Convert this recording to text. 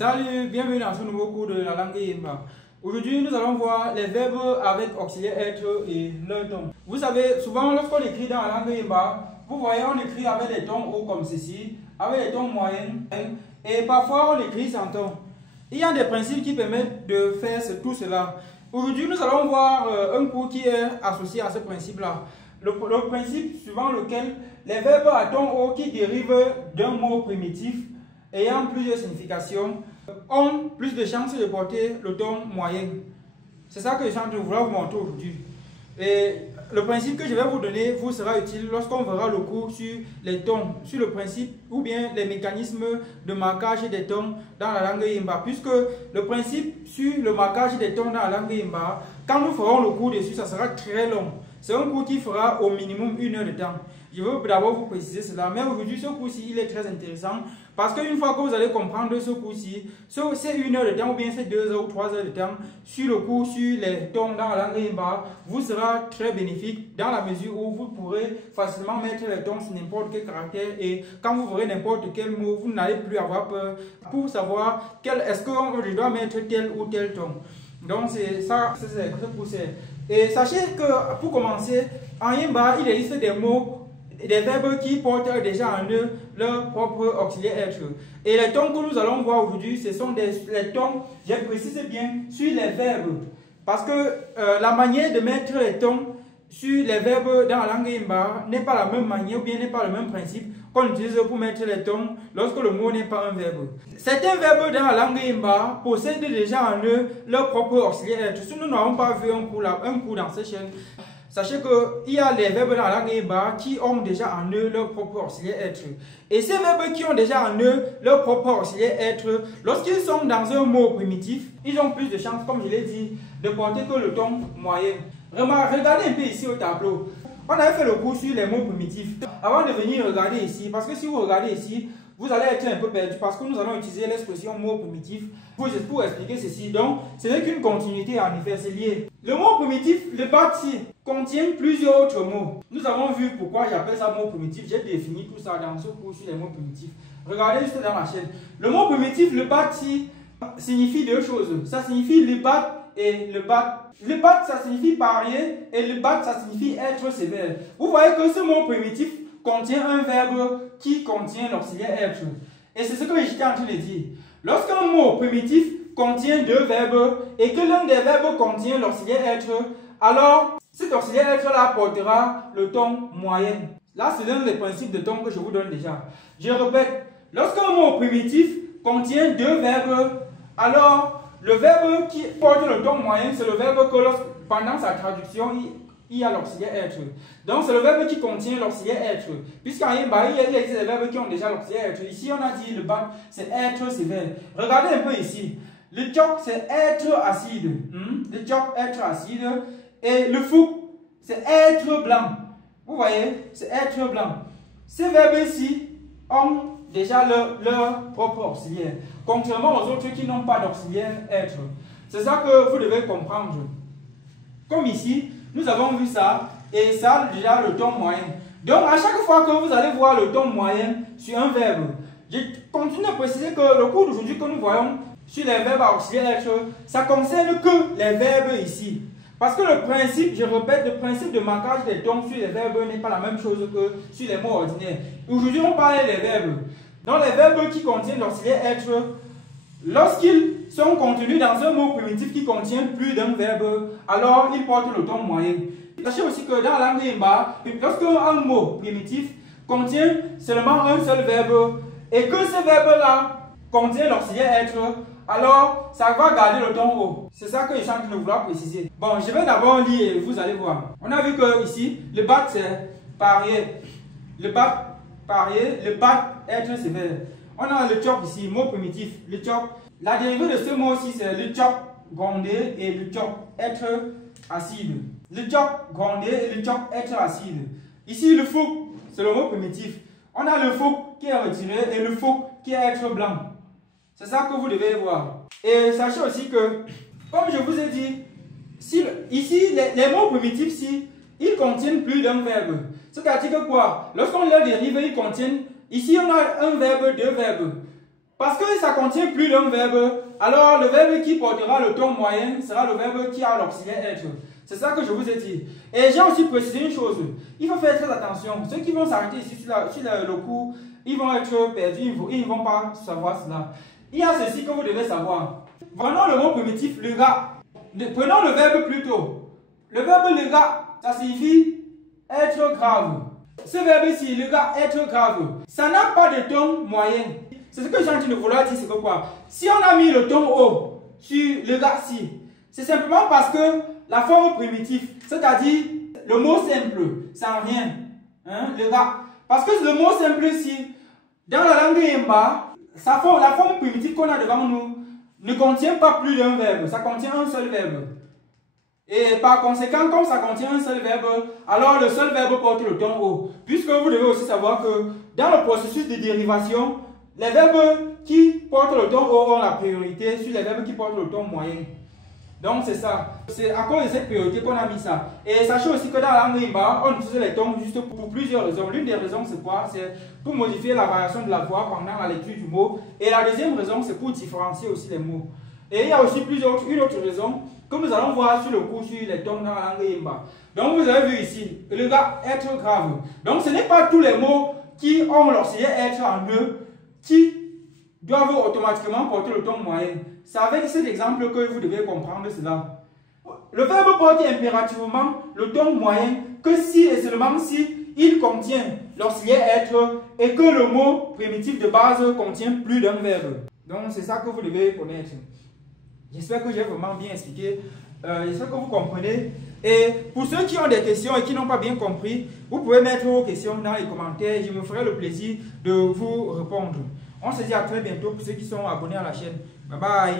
Salut, bienvenue dans ce nouveau cours de la langue Yimba. Aujourd'hui, nous allons voir les verbes avec auxiliaire être et leur ton. Vous savez, souvent lorsqu'on écrit dans la langue Yimba, vous voyez, on écrit avec des tons hauts comme ceci, avec des tons moyens, et parfois on écrit sans ton. Il y a des principes qui permettent de faire tout cela. Aujourd'hui, nous allons voir un cours qui est associé à ce principe-là. Le principe suivant lequel les verbes à ton haut qui dérivent d'un mot primitif ayant plusieurs significations ont plus de chances de porter le ton moyen. C'est ça que je suis en train de vouloir vous montrer aujourd'hui. Et le principe que je vais vous donner vous sera utile lorsqu'on verra le cours sur les tons, sur le principe ou bien les mécanismes de marquage des tons dans la langue Yimba. Puisque le principe sur le marquage des tons dans la langue Yimba, quand nous ferons le cours dessus, ça sera très long. C'est un cours qui fera au minimum 1 heure de temps. Je veux d'abord vous préciser cela, mais aujourd'hui ce cours-ci il est très intéressant parce qu'une fois que vous allez comprendre ce cours-ci, c'est 1 heure de temps ou bien c'est 2 heures ou 3 heures de temps sur le cours sur les tons dans la langue Yimba, vous sera très bénéfique dans la mesure où vous pourrez facilement mettre les tons sur n'importe quel caractère et quand vous verrez n'importe quel mot, vous n'allez plus avoir peur pour savoir est-ce que je dois mettre tel ou tel ton. Donc c'est ça, c'est ce cours. Et sachez que pour commencer, en Yimba, il existe des mots, des verbes qui portent déjà en eux leur propre auxiliaire être. Et les tons que nous allons voir aujourd'hui, ce sont les tons, je précise bien, sur les verbes. Parce que la manière de mettre les tons sur les verbes dans la langue Yimba n'est pas la même manière ou bien n'est pas le même principe qu'on utilise pour mettre les tons lorsque le mot n'est pas un verbe. Certains verbes dans la langue Yimba possèdent déjà en eux leur propre auxiliaire être. Si nous n'avons pas vu un cours dans cette chaîne, sachez qu'il y a les verbes dans la langue Yimba qui ont déjà en eux leur propre auxiliaire être. Et ces verbes qui ont déjà en eux leur propre auxiliaire être, lorsqu'ils sont dans un mot primitif, ils ont plus de chances, comme je l'ai dit, de porter que le ton moyen. Regardez un peu ici au tableau. On avait fait le cours sur les mots primitifs. Avant de venir regarder ici, parce que si vous regardez ici, vous allez être un peu perdu parce que nous allons utiliser l'expression mot primitif pour expliquer ceci. Donc, ce n'est qu'une continuité en effet, c'est lié. Le mot primitif, le bâti, contient plusieurs autres mots. Nous avons vu pourquoi j'appelle ça mot primitif. J'ai défini tout ça dans ce cours sur les mots primitifs. Regardez juste dans la chaîne. Le mot primitif, le bâti, signifie deux choses. Ça signifie le bat et le bat. Le bat, ça signifie parier et le bat, ça signifie être sévère. Vous voyez que ce mot primitif contient un verbe qui contient l'auxiliaire être. Et c'est ce que j'étais en train de dire. Lorsqu'un mot primitif contient deux verbes et que l'un des verbes contient l'auxiliaire être, alors cet auxiliaire être-là portera le ton moyen. Là, c'est l'un des principes de ton que je vous donne déjà. Je répète, lorsqu'un mot primitif contient deux verbes, alors le verbe qui porte le ton moyen, c'est le verbe que pendant sa traduction, il y a l'auxiliaire être. Donc, c'est le verbe qui contient l'auxiliaire être. Puisqu'en Yimba, il existe des verbes qui ont déjà l'auxiliaire être. Ici, on a dit le bat, c'est être sévère. Regardez un peu ici. Le tchok, c'est être acide. Le tchok, être acide. Et le fou, c'est être blanc. Vous voyez, c'est être blanc. Ces verbes-ci ont déjà leur propre auxiliaire. Contrairement aux autres qui n'ont pas d'auxiliaire être. C'est ça que vous devez comprendre. Comme ici, nous avons vu ça, et ça a déjà le ton moyen. Donc, à chaque fois que vous allez voir le ton moyen sur un verbe, je continue à préciser que le cours d'aujourd'hui que nous voyons sur les verbes auxiliaires être, ça concerne que les verbes ici. Parce que le principe, je répète, le principe de marquage des tons sur les verbes n'est pas la même chose que sur les mots ordinaires. Aujourd'hui, on parle des verbes. Donc, les verbes qui contiennent l'auxiliaire être, lorsqu'ils sont contenus dans un mot primitif qui contient plus d'un verbe, alors ils portent le ton moyen. Sachez aussi que dans la langue Yimba, lorsqu'un mot primitif contient seulement un seul verbe et que ce verbe-là contient l'auxiliaire être, alors ça va garder le ton haut. C'est ça que je suis en train de vouloir préciser. Bon, je vais d'abord lire et vous allez voir. On a vu que ici, le bat c'est parier. Le bat, parier, le bat, être sévère. On a le tchop ici, mot primitif, le tchop. La dérivée de ce mot aussi, c'est le tchop gronder et le tchop être acide. Le tchop gronder et le tchop être acide. Ici, le fou, c'est le mot primitif. On a le fou qui est retiré et le fou qui est être blanc. C'est ça que vous devez voir. Et sachez aussi que, comme je vous ai dit, ici, les mots primitifs, ici, ils contiennent plus d'un verbe. C'est-à-dire que quoi? Lorsqu'on les dérive, ils contiennent. Ici, on a un verbe, deux verbes. Parce que ça contient plus d'un verbe, alors le verbe qui portera le ton moyen sera le verbe qui a l'auxiliaire être. C'est ça que je vous ai dit. Et j'ai aussi précisé une chose. Il faut faire très attention. Ceux qui vont s'arrêter ici sur le cours, ils vont être perdus, ils ne vont pas savoir cela. Il y a ceci que vous devez savoir. Prenons le mot primitif, le gars. Prenons le verbe plutôt. Le verbe le gars, ça signifie être grave. Ce verbe-ci, le gars, être grave, ça n'a pas de ton moyen. C'est ce que j'ai en train de vouloir dire, c'est que quoi? Si on a mis le ton haut sur le gars-ci, c'est simplement parce que la forme primitive, c'est-à-dire le mot simple, sans rien, hein, le gars. Parce que le mot simple-ci, dans la langue Yemba, la forme primitive qu'on a devant nous ne contient pas plus d'un verbe, ça contient un seul verbe. Et par conséquent, comme ça contient un seul verbe, alors le seul verbe porte le ton haut. Puisque vous devez aussi savoir que dans le processus de dérivation, les verbes qui portent le ton haut ont la priorité sur les verbes qui portent le ton moyen. Donc c'est ça. C'est à cause de cette priorité qu'on a mis ça. Et sachez aussi que dans la langue Imba, on utilise les tons juste pour plusieurs raisons. L'une des raisons c'est quoi? C'est pour modifier la variation de la voix pendant la lecture du mot. Et la deuxième raison c'est pour différencier aussi les mots. Et il y a aussi une autre raison que nous allons voir sur le cours sur les tons dans la langue Imba. Donc vous avez vu ici, le gars être grave. Donc ce n'est pas tous les mots qui ont l'auxiliaire être en eux qui doivent automatiquement porter le ton moyen. C'est avec cet exemple que vous devez comprendre cela. Le verbe porte impérativement le ton moyen que si et seulement si il contient l'auxiliaire être et que le mot primitif de base contient plus d'un verbe. Donc c'est ça que vous devez connaître. J'espère que j'ai vraiment bien expliqué. J'espère que vous comprenez. Et pour ceux qui ont des questions et qui n'ont pas bien compris, vous pouvez mettre vos questions dans les commentaires. Je me ferai le plaisir de vous répondre. On se dit à très bientôt pour ceux qui sont abonnés à la chaîne. Bye bye.